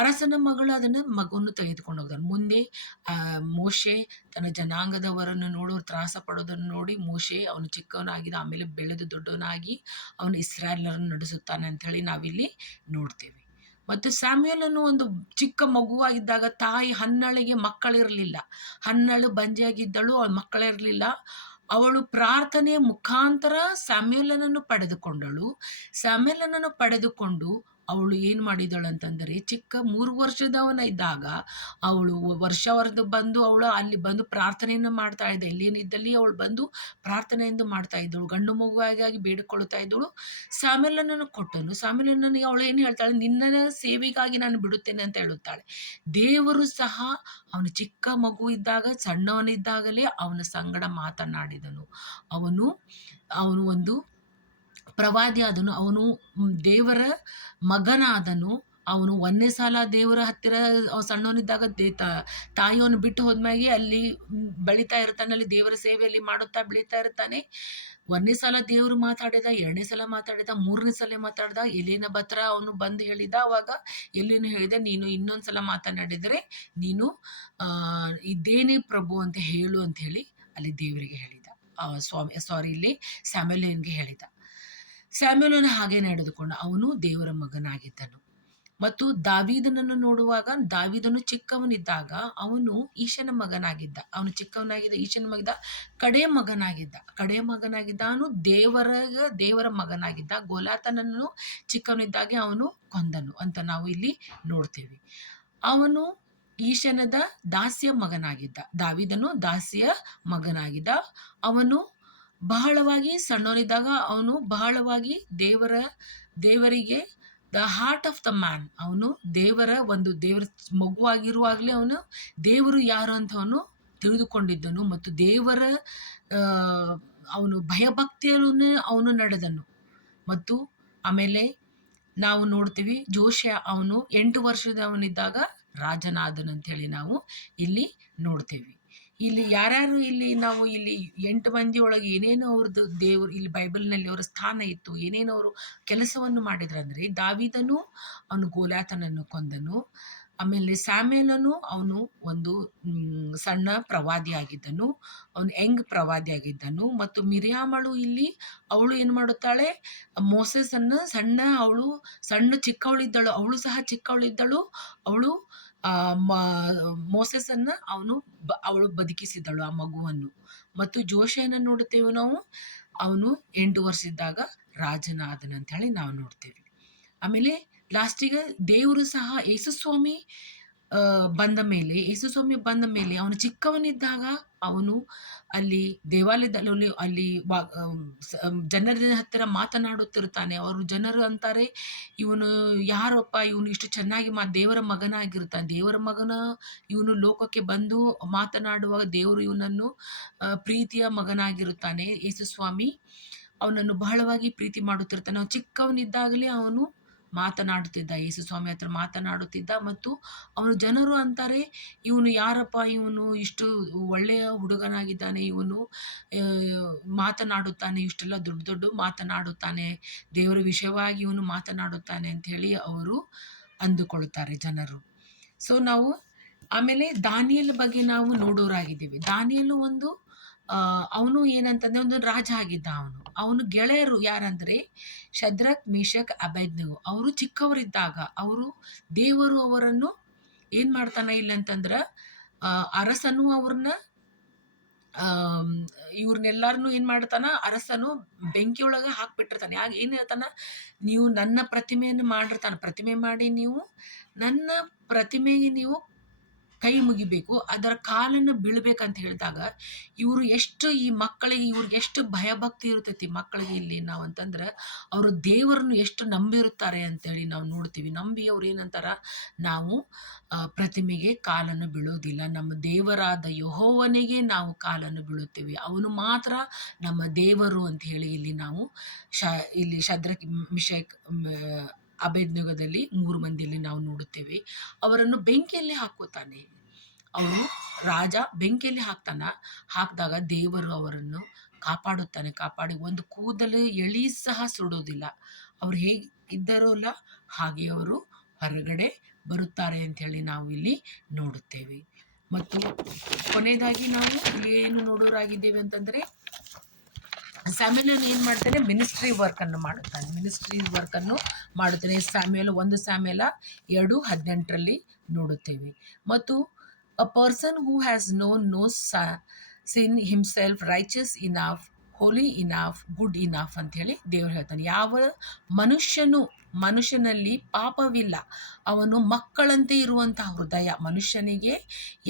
ಅರಸನ ಮಗಳು ಮಗುವನ್ನು ತೆಗೆದುಕೊಂಡು ಹೋಗ್ತಾನೆ. ಮುಂದೆ ಮೋಶೆ ತನ್ನ ಜನಾಂಗದವರನ್ನು ನೋಡೋರು ತ್ರಾಸ ಪಡೋದನ್ನು ನೋಡಿ, ಮೋಶೆ ಅವನು ಚಿಕ್ಕವನಾಗಿದ್ದ, ಆಮೇಲೆ ಬೆಳೆದು ದೊಡ್ಡವನಾಗಿ ಅವನು ಇಸ್ರಾಯೇಲರನ್ನು ನಡೆಸುತ್ತಾನೆ ಅಂತ ಹೇಳಿ ನಾವಿಲ್ಲಿ ನೋಡ್ತೇವೆ. ಮತ್ತು ಸ್ಯಾಮ್ಯುಯಲನು ಒಂದು ಚಿಕ್ಕ ಮಗುವಾಗಿದ್ದಾಗ ತಾಯಿ ಹನ್ನಳಿಗೆ ಮಕ್ಕಳಿರಲಿಲ್ಲ. ಹನ್ನಳು ಬಂಜೆಯಾಗಿದ್ದಳು, ಅವಳ ಮಕ್ಕಳಿರಲಿಲ್ಲ. ಅವಳು ಪ್ರಾರ್ಥನೆಯ ಮುಖಾಂತರ ಸ್ಯಾಮ್ಯುಯಲನನ್ನು ಪಡೆದುಕೊಂಡಳು. ಸ್ಯಾಮ್ಯುಯಲನನ್ನು ಪಡೆದುಕೊಂಡು ಅವಳು ಏನು ಮಾಡಿದಳು ಅಂತಂದರೆ, ಚಿಕ್ಕ 3 ವರ್ಷದವನ ಇದ್ದಾಗ ಅವಳು ವರ್ಷ ಬಂದು ಅವಳು ಅಲ್ಲಿ ಬಂದು ಪ್ರಾರ್ಥನೆಯನ್ನು ಮಾಡ್ತಾ ಇದ್ದ. ಎಲ್ಲೇನಿದ್ದಲ್ಲಿ ಅವಳು ಬಂದು ಪ್ರಾರ್ಥನೆಯನ್ನು ಮಾಡ್ತಾ ಇದ್ದಳು. ಗಂಡು ಮಗುವಾಗಿ ಬೇಡಿಕೊಳ್ಳುತ್ತಾ ಇದ್ದಳು. ಸ್ಯಾಮ್ಯುಯಲನನ್ನು ಕೊಟ್ಟನು. ಸ್ಯಾಮ್ಯುಯಲನಿಗೆ ಅವಳು ಏನು ಹೇಳ್ತಾಳೆ, ನಿನ್ನ ಸೇವೆಗಾಗಿ ನಾನು ಬಿಡುತ್ತೇನೆ ಅಂತ ಹೇಳುತ್ತಾಳೆ. ದೇವರು ಸಹ ಅವನು ಚಿಕ್ಕ ಮಗು ಇದ್ದಾಗ, ಸಣ್ಣವನಿದ್ದಾಗಲೇ ಅವನ ಸಂಗಡ ಮಾತನಾಡಿದನು. ಅವನು ಒಂದು ಪ್ರವಾದಿ ಆದನು. ಅವನು ದೇವರ ಮಗನಾದನು. ಅವನು ಒಂದೇ ಸಲ ದೇವರ ಹತ್ತಿರ ಸಣ್ಣವನಿದ್ದಾಗ ತಾಯಿಯನ್ನು ಬಿಟ್ಟು ಹೋದ್ಮೇಲೆ ಅಲ್ಲಿ ಬೆಳೀತಾ ಇರ್ತಾನೆ, ಅಲ್ಲಿ ದೇವರ ಸೇವೆಯಲ್ಲಿ ಮಾಡುತ್ತಾ ಬೆಳೀತಾ ಇರ್ತಾನೆ. ಒಂದನೇ ಸಲ ದೇವರು ಮಾತಾಡಿದ, 2ನೇ ಸಲ ಮಾತಾಡಿದ, 3ನೇ ಸಲ ಮಾತಾಡಿದ. ಎಲೀನ ಹತ್ರ ಅವನು ಬಂದು ಹೇಳಿದ. ಅವಾಗ ಎಲೀನು ಹೇಳಿದ, ನೀನು ಇನ್ನೊಂದು ಸಲ ಮಾತನಾಡಿದರೆ ನೀನು ಇದೇನೇ ಪ್ರಭು ಅಂತ ಹೇಳು ಅಂತ ಹೇಳಿ ಅಲ್ಲಿ ದೇವರಿಗೆ ಹೇಳಿದ. ಇಲ್ಲಿ ಸ್ಯಾಮ್ಯುಯಲನಿಗೆ ಹೇಳಿದ. ಸ್ಯಾಮ್ಯುಯಲನು ಹಾಗೆ ನಡೆದುಕೊಂಡು ಅವನು ದೇವರ ಮಗನಾಗಿದ್ದನು. ಮತ್ತು ದಾವೀದನನ್ನು ನೋಡುವಾಗ, ದಾವೀದನು ಚಿಕ್ಕವನಿದ್ದಾಗ ಅವನು ಈಶನ ಮಗನಾಗಿದ್ದ. ಅವನು ಚಿಕ್ಕವನಾಗಿದ್ದ, ಈಶನ ಮಗಿದ್ದ, ಕಡೆಯ ಮಗನಾಗಿದ್ದ. ಅವನು ದೇವರ ಮಗನಾಗಿದ್ದ. ಗೋಲಾತನನ್ನು ಚಿಕ್ಕವನಿದ್ದಾಗೆ ಅವನು ಕೊಂದನು ಅಂತ ನಾವು ಇಲ್ಲಿ ನೋಡ್ತೇವೆ. ಅವನು ಈಶನದ ದಾಸಿಯ ಮಗನಾಗಿದ್ದ. ದಾವೀದನು ದಾಸಿಯ ಮಗನಾಗಿದ್ದ. ಅವನು ಬಹಳವಾಗಿ ಸಣ್ಣವನಿದ್ದಾಗ ಅವನು ಬಹಳವಾಗಿ ದೇವರಿಗೆ the heart of the man, ಅವನು ದೇವರ ಮಗುವಾಗಿರುವಾಗಲೇ ಅವನು ದೇವರು ಯಾರು ಅಂತ ಅವನು ತಿಳಿದುಕೊಂಡಿದ್ದನು. ಮತ್ತು ದೇವರ ಅವನು ಭಯಭಕ್ತಿಯಲ್ಲೇ ಅವನು ನಡೆದನು. ಮತ್ತು ಆಮೇಲೆ ನಾವು ನೋಡ್ತೀವಿ, ಜೋಶಿಯ ಅವನು 8 ವರ್ಷದವನಿದ್ದಾಗ ರಾಜನಾದನು ಅಂತೇಳಿ ನಾವು ಇಲ್ಲಿ ನೋಡ್ತೇವೆ. ಇಲ್ಲಿ ಯಾರ್ಯಾರು ಇಲ್ಲಿ ನಾವು ಇಲ್ಲಿ 8 ಮಂದಿ ಒಳಗೆ ಏನೇನು ಅವ್ರದ್ದು ದೇವರು ಇಲ್ಲಿ ಬೈಬಲ್ನಲ್ಲಿ ಅವರ ಸ್ಥಾನ ಇತ್ತು, ಏನೇನು ಅವರು ಕೆಲಸವನ್ನು ಮಾಡಿದ್ರಂದ್ರೆ, ದಾವೀದನು ಅವನು ಗೋಲ್ಯಾತನನ್ನು ಕೊಂದನು. ಆಮೇಲೆ ಸ್ಯಾಮ್ಯುಯಲನು ಅವನು ಒಂದು ಸಣ್ಣ ಪ್ರವಾದಿಯಾಗಿದ್ದನು, ಅವನು ಯಂಗ್ ಪ್ರವಾದಿಯಾಗಿದ್ದನು. ಮತ್ತು ಮಿರ್ಯಾಮಳು ಇಲ್ಲಿ ಅವಳು ಏನು ಮಾಡುತ್ತಾಳೆ, ಮೋಸೆಸನ್ನು ಸಣ್ಣ ಚಿಕ್ಕವಳಿದ್ದಳು, ಅವಳು ಸಹ ಚಿಕ್ಕವಳಿದ್ದಳು. ಅವಳು ಮೋಸೆಸನ್ನು ಅವಳು ಬದುಕಿಸಿದಳು ಆ ಮಗುವನ್ನು. ಮತ್ತು ಜೋಶಿಯನ ನೋಡುತ್ತೇವೆ ನಾವು, ಅವನು 8 ವರ್ಷ ಇದ್ದಾಗ ರಾಜನಾದನು ಅಂತ ಹೇಳಿ ನಾವು ನೋಡ್ತೇವೆ. ಆಮೇಲೆ ಲಾಸ್ಟಿಗೆ ದೇವರು ಸಹ ಯೇಸುಸ್ವಾಮಿ ಬಂದ ಮೇಲೆ ಅವನು ಚಿಕ್ಕವನಿದ್ದಾಗ ಅವನು ಅಲ್ಲಿ ದೇವಾಲಯದಲ್ಲಿ ಅಲ್ಲಿ ಜನರ ಹತ್ತಿರ ಮಾತನಾಡುತ್ತಿರ್ತಾನೆ. ಅವರು ಜನರು ಅಂತಾರೆ, ಇವನು ಯಾರಪ್ಪ, ಇವನು ಇಷ್ಟು ಚೆನ್ನಾಗಿ ದೇವರ ಮಗನಾಗಿರ್ತಾನೆ, ದೇವರ ಮಗನ ಇವನು ಲೋಕಕ್ಕೆ ಬಂದು ಮಾತನಾಡುವಾಗ ದೇವರು ಇವನನ್ನು ಪ್ರೀತಿಯ ಮಗನಾಗಿರುತ್ತಾನೆ. ಯೇಸು ಸ್ವಾಮಿ ಅವನನ್ನು ಬಹಳವಾಗಿ ಪ್ರೀತಿ ಮಾಡುತ್ತಿರ್ತಾನೆ. ಅವನು ಚಿಕ್ಕವನಿದ್ದಾಗಲೇ ಅವನು ಮಾತನಾಡುತ್ತಿದ್ದ, ಯೇಸು ಸ್ವಾಮಿ ಹತ್ರ ಮಾತನಾಡುತ್ತಿದ್ದ. ಮತ್ತು ಅವನು ಜನರು ಅಂತಾರೆ, ಇವನು ಯಾರಪ್ಪ, ಇವನು ಇಷ್ಟು ಒಳ್ಳೆಯ ಹುಡುಗನಾಗಿದ್ದಾನೆ, ಇವನು ಮಾತನಾಡುತ್ತಾನೆ, ಇಷ್ಟೆಲ್ಲ ದೊಡ್ಡ ದೊಡ್ಡ ಮಾತನಾಡುತ್ತಾನೆ, ದೇವರ ವಿಷಯವಾಗಿ ಇವನು ಮಾತನಾಡುತ್ತಾನೆ ಅಂತ ಹೇಳಿ ಅವರು ಅಂದುಕೊಳ್ತಾರೆ ಜನರು. ಸೊ ನಾವು ಆಮೇಲೆ ದಾನಿಯೇಲ್ ಬಗ್ಗೆ ನಾವು ನೋಡೋರಾಗಿದ್ದೀವಿ. ದಾನಿಯೇಲು ಒಂದು ಅವನು ಏನಂತಂದ್ರೆ ಒಂದು ರಾಜ ಆಗಿದ್ದ. ಅವನು ಗೆಳೆಯರು ಯಾರಂದ್ರೆ ಶದ್ರಕ್, ಮೇಷಕ್, ಅಬೇದ್ನೆಗೋ. ಅವರು ಚಿಕ್ಕವರಿದ್ದಾಗ ಅವರು ದೇವರು ಅವರನ್ನು ಏನ್ ಮಾಡ್ತಾನ ಇಲ್ಲ ಅಂತಂದ್ರ ಅರಸನು ಅವ್ರನ್ನ ಇವ್ರನ್ನೆಲ್ಲಾರನು ಏನ್ ಮಾಡ್ತಾನ, ಅರಸನು ಬೆಂಕಿಯೊಳಗ ಹಾಕ್ಬಿಟ್ಟಿರ್ತಾನೆ. ಏನ್ ಹೇಳ್ತಾನ, ನೀವು ನನ್ನ ಪ್ರತಿಮೆಯನ್ನು ಮಾಡಿರ್ತಾನ, ಪ್ರತಿಮೆ ಮಾಡಿ ನೀವು ನನ್ನ ಪ್ರತಿಮೆಗೆ ನೀವು ಕೈ ಮುಗಿಬೇಕು, ಅದರ ಕಾಲನ್ನು ಬೀಳ್ಬೇಕಂತ ಹೇಳಿದಾಗ ಇವರು ಎಷ್ಟು ಈ ಮಕ್ಕಳಿಗೆ ಇವ್ರಿಗೆ ಎಷ್ಟು ಭಯಭಕ್ತಿ ಇರ್ತೈತಿ ಮಕ್ಕಳಿಗೆ. ಇಲ್ಲಿ ನಾವು ಅಂತಂದ್ರೆ ಅವರು ದೇವರನ್ನು ಎಷ್ಟು ನಂಬಿರುತ್ತಾರೆ ಅಂತೇಳಿ ನಾವು ನೋಡ್ತೀವಿ. ನಂಬಿ ಅವ್ರು ಏನಂತಾರ, ನಾವು ಪ್ರತಿಮೆಗೆ ಕಾಲನ್ನು ಬೀಳೋದಿಲ್ಲ, ನಮ್ಮ ದೇವರಾದ ಯೆಹೋವನಿಗೆ ನಾವು ಕಾಲನ್ನು ಬೀಳುತ್ತೇವೆ, ಅವನು ಮಾತ್ರ ನಮ್ಮ ದೇವರು ಅಂತ ಹೇಳಿ ಇಲ್ಲಿ ನಾವು ಇಲ್ಲಿ ಶದ್ರಕ್, ಮಿಶಕ್, ಅಬೇದ್ನೆಗೋದಲ್ಲಿ 3 ಮಂದಿಯಲ್ಲಿ ನಾವು ನೋಡುತ್ತೇವೆ. ಅವರನ್ನು ಬೆಂಕಿಯಲ್ಲಿ ಹಾಕುತ್ತಾನೆ. ಅವನು ರಾಜ ಬೆಂಕಿಯಲ್ಲಿ ಹಾಕಿದಾಗ ದೇವರು ಅವರನ್ನು ಕಾಪಾಡುತ್ತಾನೆ. ಕಾಪಾಡಿ ಒಂದು ಕೂದಲು ಎಳಿ ಸಹ ಸುಡೋದಿಲ್ಲ. ಅವ್ರು ಹೇಗೆ ಇದ್ದಾರೋಲ್ಲ ಹಾಗೆ ಅವರು ಹೊರಗಡೆ ಬರುತ್ತಾರೆ ಅಂತ ಹೇಳಿ ನಾವು ಇಲ್ಲಿ ನೋಡುತ್ತೇವೆ. ಮತ್ತು ಕೊನೆಯದಾಗಿ ನಾವು ಇಲ್ಲಿ ಏನು ನೋಡೋರಾಗಿದ್ದೇವೆ ಅಂತಂದ್ರೆ, ಸ್ಯಾಮ್ಯುಯಲ್ ಏನ್ ಮಾಡ್ತಾನೆ, ಮಿನಿಸ್ಟ್ರಿ ವರ್ಕ್ ಅನ್ನು ಮಾಡುತ್ತಾನೆ. ಸ್ಯಾಮ್ಯುಯಲ್ 1 ಸ್ಯಾಮ್ಯುಯಲ್ 2:18 ನೋಡುತ್ತೇವೆ. ಮತ್ತು a person who has known no sin himself, righteous enough, Holi enough, good enough ಅಂತ ಹೇಳಿ ದೇವರು ಹೇಳ್ತಾನೆ. ಯಾವ ಮನುಷ್ಯನಲ್ಲಿ ಪಾಪವಿಲ್ಲ, ಅವನು ಮಕ್ಕಳಂತೆ ಇರುವಂತಹ ಹೃದಯ, ಮನುಷ್ಯನಿಗೆ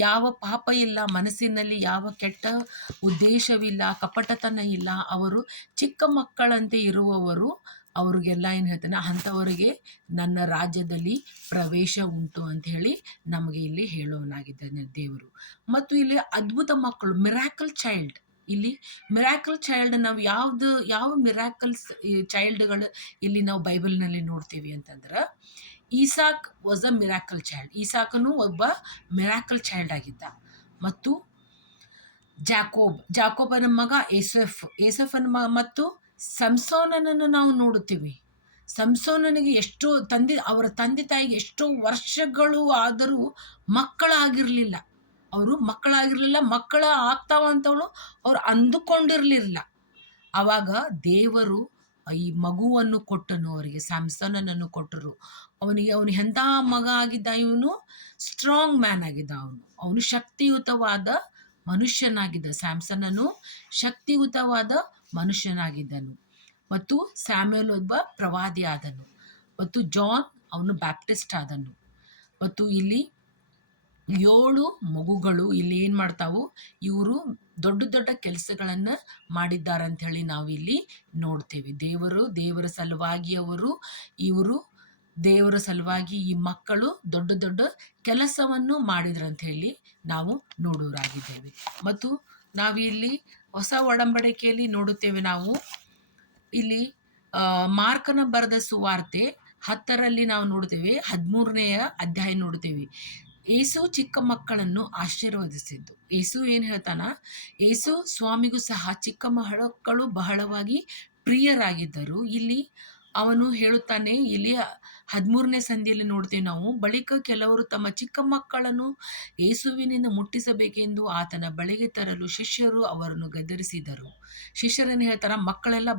ಯಾವ ಪಾಪ ಇಲ್ಲ, ಮನಸ್ಸಿನಲ್ಲಿ ಯಾವ ಕೆಟ್ಟ ಉದ್ದೇಶವಿಲ್ಲ, ಕಪಟತನ ಇಲ್ಲ, ಅವರು ಚಿಕ್ಕ ಮಕ್ಕಳಂತೆ ಇರುವವರು, ಅವ್ರಿಗೆಲ್ಲ ಏನು ಹೇಳ್ತಾನೆ, ಅಂಥವರಿಗೆ ನನ್ನ ರಾಜ್ಯದಲ್ಲಿ ಪ್ರವೇಶ ಉಂಟು ಅಂತ ಹೇಳಿ ನಮಗೆ ಇಲ್ಲಿ ಹೇಳೋನಾಗಿದ್ದಾನೆ ದೇವರು. ಮತ್ತು ಇಲ್ಲಿ ಅದ್ಭುತ ಮಕ್ಕಳು, ಮಿರಾಕಲ್ ಚೈಲ್ಡ್. ಇಲ್ಲಿ ಮಿರಾಕಲ್ ಚೈಲ್ಡ್ ನಾವು ಯಾವ ಮಿರಾಕಲ್ಸ್ ಚೈಲ್ಡ್ಗಳು ಇಲ್ಲಿ ನಾವು ಬೈಬಲ್ನಲ್ಲಿ ನೋಡ್ತೀವಿ ಅಂತಂದ್ರೆ, ಈಸಾಕ್ ವಾಸ್ ಅ ಮಿರಾಕಲ್ ಚೈಲ್ಡ್. ಈಸಾಕನು ಒಬ್ಬ ಮಿರಾಕಲ್ ಚೈಲ್ಡ್ ಆಗಿದ್ದ. ಮತ್ತು ಜಾಕೋಬನ ಮಗ ಏಸಫನ ಮತ್ತು ಸಂಸೋನನನ್ನು ನಾವು ನೋಡುತ್ತೀವಿ. ಸಂಸೋನನಿಗೆ ಅವರ ತಂದೆ ತಾಯಿಗೆ ಎಷ್ಟೋ ವರ್ಷಗಳು ಆದರೂ ಮಕ್ಕಳಾಗಿರಲಿಲ್ಲ. ಮಕ್ಕಳ ಆಗ್ತಾವ ಅಂತವಳು ಅವ್ರು ಅಂದುಕೊಂಡಿರಲಿಲ್ಲ. ಆವಾಗ ದೇವರು ಈ ಮಗುವನ್ನು ಕೊಟ್ಟನು ಅವರಿಗೆ, ಸ್ಯಾಮ್ಸನನ್ನು ಕೊಟ್ಟರು. ಅವನು ಎಂಥ ಮಗ ಆಗಿದ್ದ, ಇವನು ಸ್ಟ್ರಾಂಗ್ ಮ್ಯಾನ್ ಆಗಿದ್ದ, ಅವನು ಶಕ್ತಿಯುತವಾದ ಮನುಷ್ಯನಾಗಿದ್ದ. ಸ್ಯಾಮ್ಸನನು ಶಕ್ತಿಯುತವಾದ ಮನುಷ್ಯನಾಗಿದ್ದನು. ಮತ್ತು ಸ್ಯಾಮ್ಯುಯಲ್ ಒಬ್ಬ ಪ್ರವಾದಿ ಆದನು. ಮತ್ತು ಜಾನ್ ಅವನು ಬ್ಯಾಪ್ಟಿಸ್ಟ್ ಆದನು. ಮತ್ತು ಇಲ್ಲಿ 7 ಮಗುಗಳು ಇಲ್ಲಿ ಏನು ಮಾಡ್ತಾವು, ಇವರು ದೊಡ್ಡ ದೊಡ್ಡ ಕೆಲಸಗಳನ್ನು ಮಾಡಿದ್ದಾರೆ ಅಂತ ಹೇಳಿ ನಾವು ಇಲ್ಲಿ ನೋಡ್ತೇವೆ. ದೇವರ ಸಲುವಾಗಿ ಇವರು ದೇವರ ಸಲುವಾಗಿ ಈ ಮಕ್ಕಳು ದೊಡ್ಡ ದೊಡ್ಡ ಕೆಲಸವನ್ನು ಮಾಡಿದ್ರಂತ ಹೇಳಿ ನಾವು ನೋಡೋರಾಗಿದ್ದೇವೆ. ಮತ್ತು ನಾವಿಲ್ಲಿ ಹೊಸ ಒಡಂಬಡಿಕೆಯಲ್ಲಿ ನೋಡುತ್ತೇವೆ. ನಾವು ಇಲ್ಲಿ ಮಾರ್ಕನ ಬರೆದ ಸುವಾರ್ತೆ 10ರಲ್ಲಿ ನಾವು ನೋಡ್ತೇವೆ, 13ನೇ ಅಧ್ಯಾಯ ನೋಡ್ತೇವೆ. ಏಸು ಚಿಕ್ಕ ಮಕ್ಕಳನ್ನು ಆಶೀರ್ವದಿಸಿದ್ದು. ಏಸು ಏನು ಹೇಳ್ತಾನ, ಏಸು ಸ್ವಾಮಿಗೂ ಸಹ ಚಿಕ್ಕ ಮಕ್ಕಳು ಬಹಳವಾಗಿ ಪ್ರಿಯರಾಗಿದ್ದರು. ಇಲ್ಲಿ ಅವನು ಹೇಳುತ್ತಾನೆ, ಇಲ್ಲಿ 13ನೇ ಸಂಧಿಯಲ್ಲಿ ನೋಡ್ತೇವೆ ನಾವು, ಬಳಿಕ ಕೆಲವರು ತಮ್ಮ ಚಿಕ್ಕ ಮಕ್ಕಳನ್ನು ಏಸುವಿನಿಂದ ಮುಟ್ಟಿಸಬೇಕೆಂದು ಆತನ ಬಳಿಗೆ ತರಲು ಶಿಷ್ಯರು ಅವರನ್ನು ಗದರಿಸಿದರು. ಶಿಷ್ಯರನ್ನು ಹೇಳ್ತಾರ, ಮಕ್ಕಳೆಲ್ಲ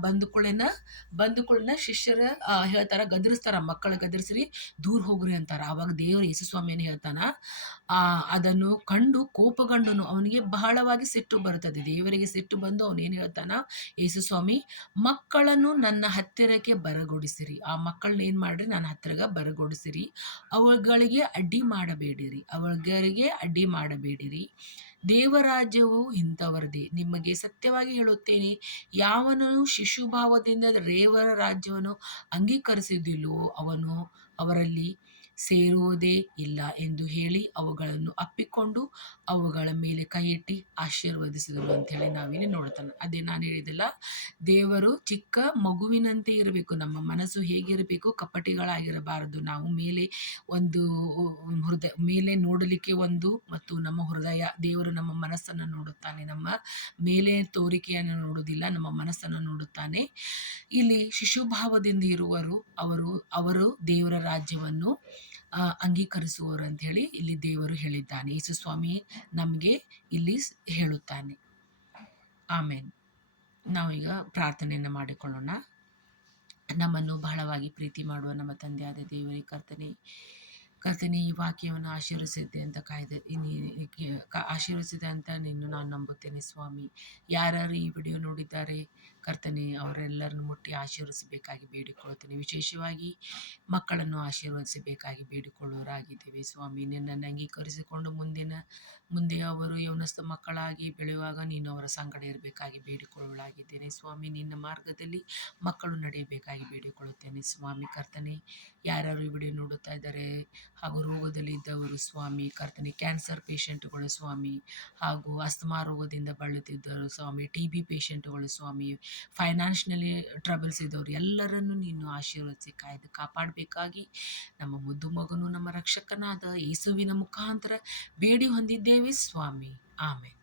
ಬಂದುಕೊಳ್ಳನ ಶಿಷ್ಯರ ಹೇಳ್ತಾರ, ಗದರಿಸ್ತಾರ, ಮಕ್ಕಳು ಗದರಿಸ್ರಿ ದೂರ ಹೋಗ್ರಿ ಅಂತಾರ. ಆವಾಗ ದೇವರು ಯೇಸು ಸ್ವಾಮಿ ಏನು ಹೇಳ್ತಾನ, ಅದನ್ನು ಕಂಡು ಕೋಪಗೊಂಡನು. ಅವನಿಗೆ ಬಹಳವಾಗಿ ಸಿಟ್ಟು ಬರುತ್ತದೆ. ದೇವರಿಗೆ ಸಿಟ್ಟು ಬಂದು ಅವನೇನು ಹೇಳ್ತಾನ, ಯೇಸು ಸ್ವಾಮಿ, ಮಕ್ಕಳನ್ನು ನನ್ನ ಹತ್ತಿರಕ್ಕೆ ಬರಗೊಡಿಸಿರಿ. ಆ ಮಕ್ಕಳನ್ನ ಏನು ಮಾಡ್ರಿ, ನನ್ನ ಹತ್ತಿರಗೆ ಬರಗೊಡಿಸಿರಿ. ಅವಗಳಿಗೆ ಅಡ್ಡಿ ಮಾಡಬೇಡಿರಿ. ದೇವರಾಜ್ಯವು ಇಂಥವರದೇ. ನಿಮಗೆ ಸತ್ಯವಾಗಿ ಹೇಳುತ್ತೇನೆ, ಯಾವನು ಶಿಶುಭಾವದಿಂದ ದೇವರ ರಾಜ್ಯವನ್ನು ಅಂಗೀಕರಿಸುವುದಿಲ್ಲವೋ ಅವನು ಅವರಲ್ಲಿ ಸೇರುವುದೇ ಇಲ್ಲ ಎಂದು ಹೇಳಿ ಅವುಗಳನ್ನು ಅಪ್ಪಿಕೊಂಡು ಅವುಗಳ ಮೇಲೆ ಕೈಯಿಟ್ಟು ಆಶೀರ್ವದಿಸಿದನು ಅಂತ ಹೇಳಿ ನಾವಿಲ್ಲಿ ನೋಡ್ತಾನೆ. ಅದೇ ನಾನು ಹೇಳಿದೆಲ್ಲ, ದೇವರು ಚಿಕ್ಕ ಮಗುವಿನಂತೆ ಇರಬೇಕು. ನಮ್ಮ ಮನಸ್ಸು ಹೇಗಿರಬೇಕು? ಕಪಟಿಗಳಾಗಿರಬಾರದು. ನಾವು ಮೇಲೆ ಒಂದು ಮೇಲೆ ನೋಡಲಿಕ್ಕೆ ಒಂದು, ಮತ್ತು ನಮ್ಮ ಹೃದಯ, ದೇವರು ನಮ್ಮ ಮನಸ್ಸನ್ನು ನೋಡುತ್ತಾನೆ. ನಮ್ಮ ಮೇಲೆ ತೋರಿಕೆಯನ್ನು ನೋಡುವುದಿಲ್ಲ, ನಮ್ಮ ಮನಸ್ಸನ್ನು ನೋಡುತ್ತಾನೆ. ಇಲ್ಲಿ ಶಿಶುಭಾವದಿಂದ ಇರುವರು ಅವರು ದೇವರ ರಾಜ್ಯವನ್ನು ಅಂಗೀಕರಿಸುವರು ಅಂತ ಹೇಳಿ ಇಲ್ಲಿ ದೇವರು ಹೇಳಿದ್ದಾನೆ. ಯೇಸು ಸ್ವಾಮಿ ನಮಗೆ ಇಲ್ಲಿ ಹೇಳುತ್ತಾನೆ. ಆಮೇನ್. ನಾವೀಗ ಪ್ರಾರ್ಥನೆಯನ್ನು ಮಾಡಿಕೊಳ್ಳೋಣ. ನಮ್ಮನ್ನು ಬಹಳವಾಗಿ ಪ್ರೀತಿ ಮಾಡುವ ನಮ್ಮ ತಂದೆಯಾದ ದೇವರೇ, ಕರ್ತನೆ ಈ ವಾಕ್ಯವನ್ನು ಆಶೀರ್ವದಿಸಿದ್ದೆ ಅಂತ ಆಶೀರ್ವದಿಸಿದೆ ಅಂತ ನಾನು ನಂಬುತ್ತೇನೆ ಸ್ವಾಮಿ. ಯಾರ್ಯಾರು ಈ ವಿಡಿಯೋ ನೋಡಿದ್ದಾರೆ ಕರ್ತನೆ, ಅವರೆಲ್ಲರನ್ನು ಮುಟ್ಟಿ ಆಶೀರ್ವದಿಸಬೇಕಾಗಿ ಬೇಡಿಕೊಳ್ಳುತ್ತೇನೆ. ವಿಶೇಷವಾಗಿ ಮಕ್ಕಳನ್ನು ಆಶೀರ್ವದಿಸಬೇಕಾಗಿ ಬೇಡಿಕೊಳ್ಳೋರಾಗಿದ್ದೇವೆ ಸ್ವಾಮಿ. ನಿನ್ನನ್ನು ಅಂಗೀಕರಿಸಿಕೊಂಡು ಮುಂದೆ ಅವರು ಯೌವನಸ್ಥ ಮಕ್ಕಳಾಗಿ ಬೆಳೆಯುವಾಗ ನೀನು ಅವರ ಸಂಗಡ ಇರಬೇಕಾಗಿ ಬೇಡಿಕೊಳ್ಳಲಾಗಿದ್ದೇನೆ ಸ್ವಾಮಿ. ನಿನ್ನ ಮಾರ್ಗದಲ್ಲಿ ಮಕ್ಕಳು ನಡೆಯಬೇಕಾಗಿ ಬೇಡಿಕೊಳ್ಳುತ್ತೇನೆ ಸ್ವಾಮಿ. ಕರ್ತನೆ, ಯಾರ್ಯಾರು ಈ ವಿಡಿಯೋ ನೋಡುತ್ತಾ ಇದ್ದಾರೆ ಹಾಗೂ ರೋಗದಲ್ಲಿ ಇದ್ದವರು ಸ್ವಾಮಿ, ಕರ್ತನೆ, ಕ್ಯಾನ್ಸರ್ ಪೇಷಂಟ್ಗಳು ಸ್ವಾಮಿ, ಹಾಗೂ ಅಸ್ತಮಾ ರೋಗದಿಂದ ಬಳಲುತ್ತಿದ್ದರು ಸ್ವಾಮಿ, TB ಪೇಷಂಟ್ಗಳು ಸ್ವಾಮಿ, ಫೈನಾನ್ಷಿಯಲಿ ಟ್ರಬಲ್ಸ್ ಇದ್ದವರು ಎಲ್ಲರನ್ನು ನೀನು ಆಶೀರ್ವದಿಸಿ ಕಾಯ್ದು ಕಾಪಾಡಬೇಕಾಗಿ ನಮ್ಮ ಮುದ್ದು ಮಗನು ನಮ್ಮ ರಕ್ಷಕನಾದ ಯೇಸುವಿನ ಮುಖಾಂತರ ಬೇಡಿ ಹೊಂದಿದ್ದೇವೆ ಸ್ವಾಮಿ. ಆಮೇಲೆ